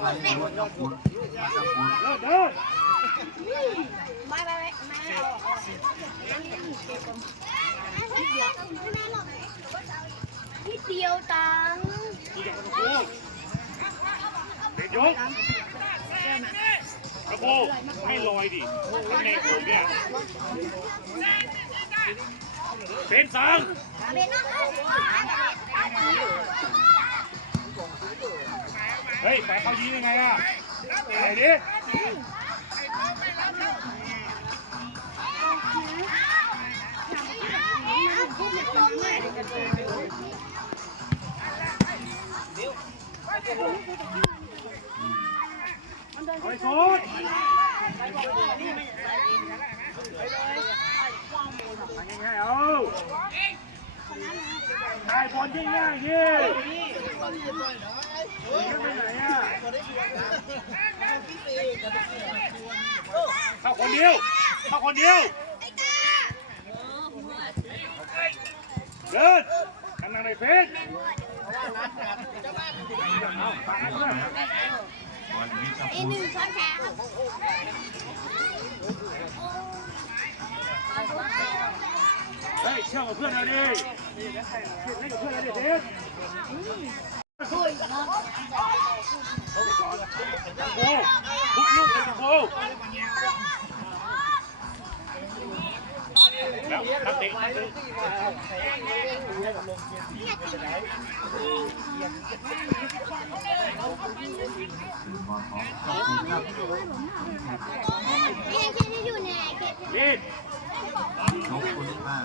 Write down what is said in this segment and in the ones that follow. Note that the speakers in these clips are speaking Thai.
นิดเดียวตังกระโปงเด็กยกกระโปงให้ลอยดิข้างในผมเนี่ยเป็นสัง เป็นน้องเฮ้ยไปเขายิงยังไงอะไหนดิไปสุดง่ายๆเอาถ่ายบอลง่ายๆดิยิงไปไหนอะ เข้าคนเดียว เข้าคนเดียว เดินทำงานในเฟซเอาฝากให้เพื่อนวันนี้เจ้าอีคุณหนึ่งช้อนแชร์ครับเฮ้ยเชื่อกับเพื่อนเราดิเล่นกับเพื่อนเราดิเดชโอ้ทุกลูกเลยโอ้ แล้วนักเตะนักเตะคือบอลของเจ้าคุณครับนี่ยังชื่อที่อยู่ในเขตเล่นกคุณมาก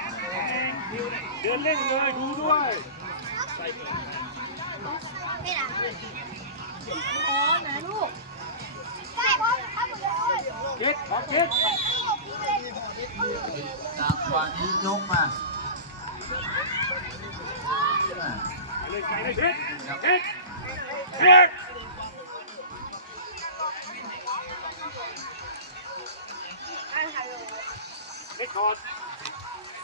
เอาไม่ชดไม่กดกันเอาเดินเล่นเลยดูด้วยไม่ด่าอ๋อนะลูกใช่พ่อทำหมดเลยเจ็ดขอเจ็ดจังหวะนี้ยกมาเล่นไก่ได้เจ็ดเจ็ดเจ็ดเล็กถอด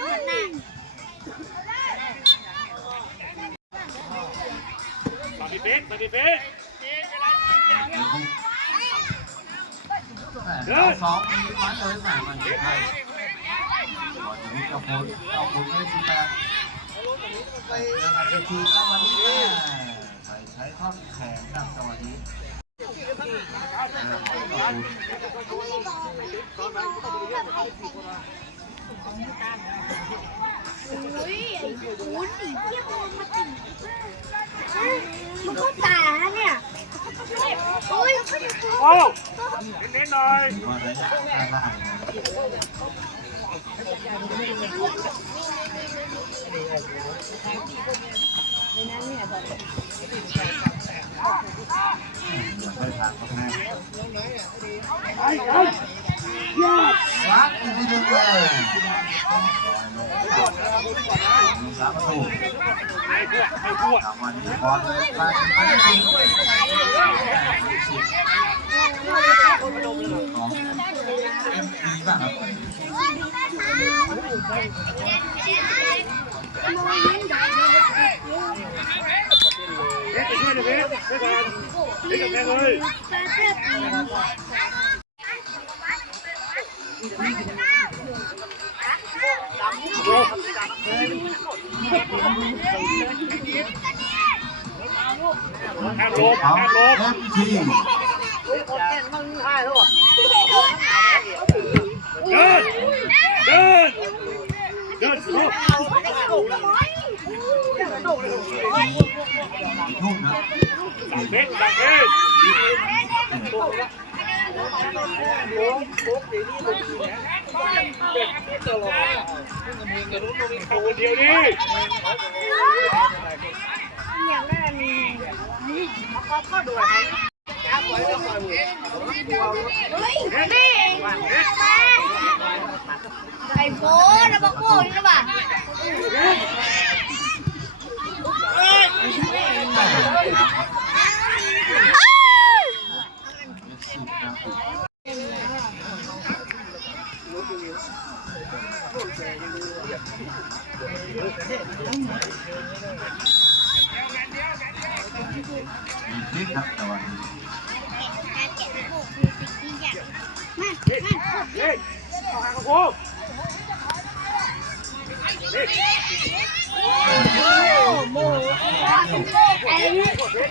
กก็ต้องได้เชื่อเอาขาเพื่อเชื่อเอาเอาเนี่ยเออเอาแบบนั้นหนักคือหนักแบบแบบนั้นนะเยี่ยมเด็ดเอาเดี๋ยวมันโคตรเดี๋ยวมันโคตรเยี่ยมเด็ดเจ๊เลยตอนนี้เฟสตอนนี้เฟสเราสองมีมันเลยแหมมันใช่ก่อนนี้เจ้าคุณเจ้าคุณไม่ชี้แจงเรื่องอะไรทีก็วันนี้ใส่ใช้ท่อนแขนครับจังหวะนี้ อุ้ยไอ้คุณไอ้เที่ยวมาติมันก็ตายแล้วเนี่ยโอ้ยโอ้เน้นๆหน่อยได้นล่างมันได้ทางก็แน่ไป ยอดวัดอีกทีหนึงเลยสามประตูไอ้พวกไอ้พวกทำวันนี้บอลกลายเป็นไปได้จริงของเอ็มพีบ้างครับเด็ดไปช่วยหน่อยเด็ดไปก่อนเด็ดกับแพงเลย ห้ามลบเขาห้ามลบเอฟทีเดิน เดิน เดินสิลูกลูกนะสั่งเพชรสั่งเพชรเอาคนเดียวดิไอ้โฟนะบักโฟนนะบ่ะมี เฮ้ยเอาหางกระโปงเฮ้ยโมไอ้กดเพช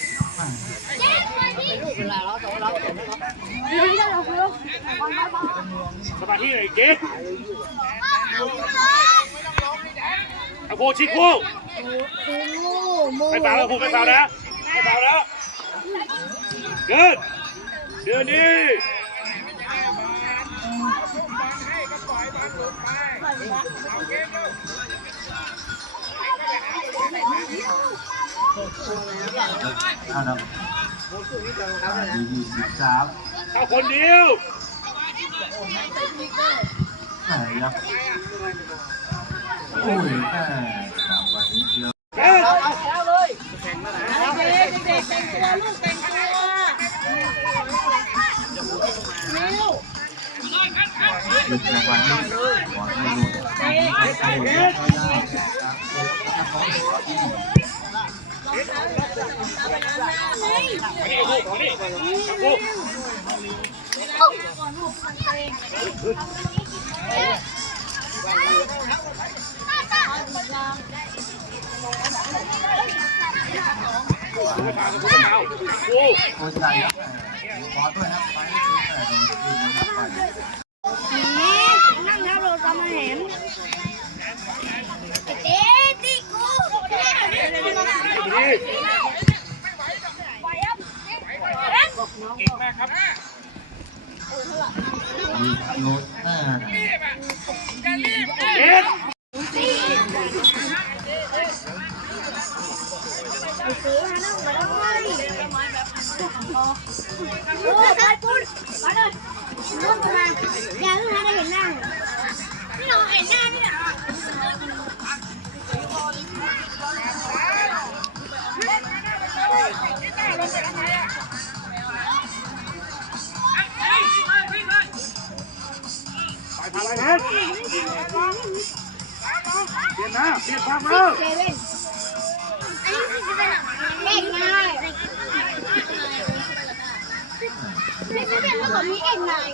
ยวฟิวเจ็บเจ็บเจ็บโอ้คือโมโมโหคือบ้าบ้าบ้าแปลกว้าวแต่เมื่อกี้ยังอยากโดนกัดเฮ้ยอะไรจะเป็นอะไรอะเจ็บเลยไม่กินรับไม่ดีไม่ได้กินผู้หญิงเดียวอะโอ้ไปเลยไปเลยสมาธิหน่อยเก๊เอาโคชิโก้คือโมโมไปฟาวแล้วพูไปฟาวแล้วไปฟาวแล้วเดินเดินดิถ้าเราดีดีสิบสามเอาคนเดียว แหมครับโอ้ยแม่สามวันนี้เดียวเดินเด็กๆแต่งตัวลูกแต่งตัวเร็วหยุดในวั นนี้ขอให้รู้โอ้ยไม่ได้ครับนี่เอาโคของนี่เก่อนลูกมันเองไปฟาวกับพูไปฟาวโอ้โอ้ยใจครับ ยครับไปแต่โดนคืนนะครับไปนั่งทับเราเห็นเอ๊ะดิกูดีมีโหลดแม่เด็ดซื้อมานั่งมาเลยโอ้ยไปปุ้นมาเลยลุกมาอย่าเพิ่งให้ได้เห็นหน้านี่เราเห็นหน้านี่นะไปฟาวอะไร เด็ดเปลี่ยนนะเปลี่ยนฟาวแล้วเซเว่นอันนี้คือจะเป็นเอกนายในเซเว่นแล้วก็มีเอกนาย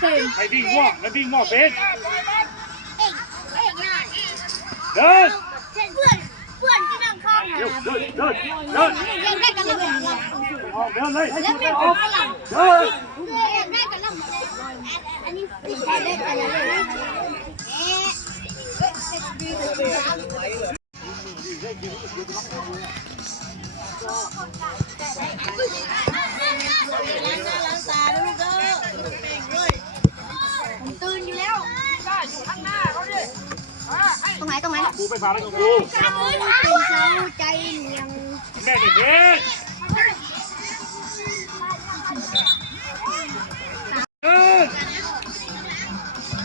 เฮ้ยไปวิ่งมั่วแล้ววิ่งมั่วเฟสเอกเอกนายเดินเช่นเพื่อนเพื่อนที่นั่งข้างเดินหาเดิน เดิน เดินยังได้กันแล้วออกเดินเลยให้แล้วสุดเป็เลยนออกฝรั่งเดินยังได้กันแล้ว ตรงไหนตรงไหนกูไปพาแล้วกูใจเศร้าใจเหี่ยง แม่เด็ก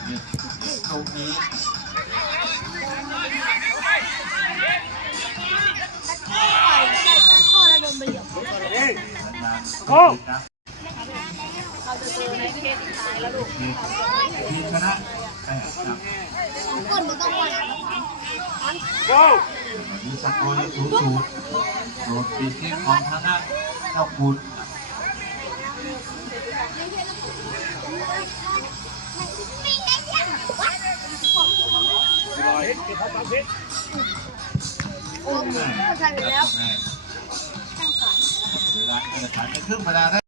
ล่อยใส่ตะข้อแล้วโดนใบเหลียวเฮ้ยสัญญาณโอ้ทีมชนะแปดครับก้นมันต้องวันโก้มีสกอร์สูงสูงโดดปีที่ของทางด้านเจ้าคุณ ลอยเก็บพับปั๊บเพชรโอ้ยเข้าใจไปแล้ว เวลาเกิดฐานในครึ่งเวลา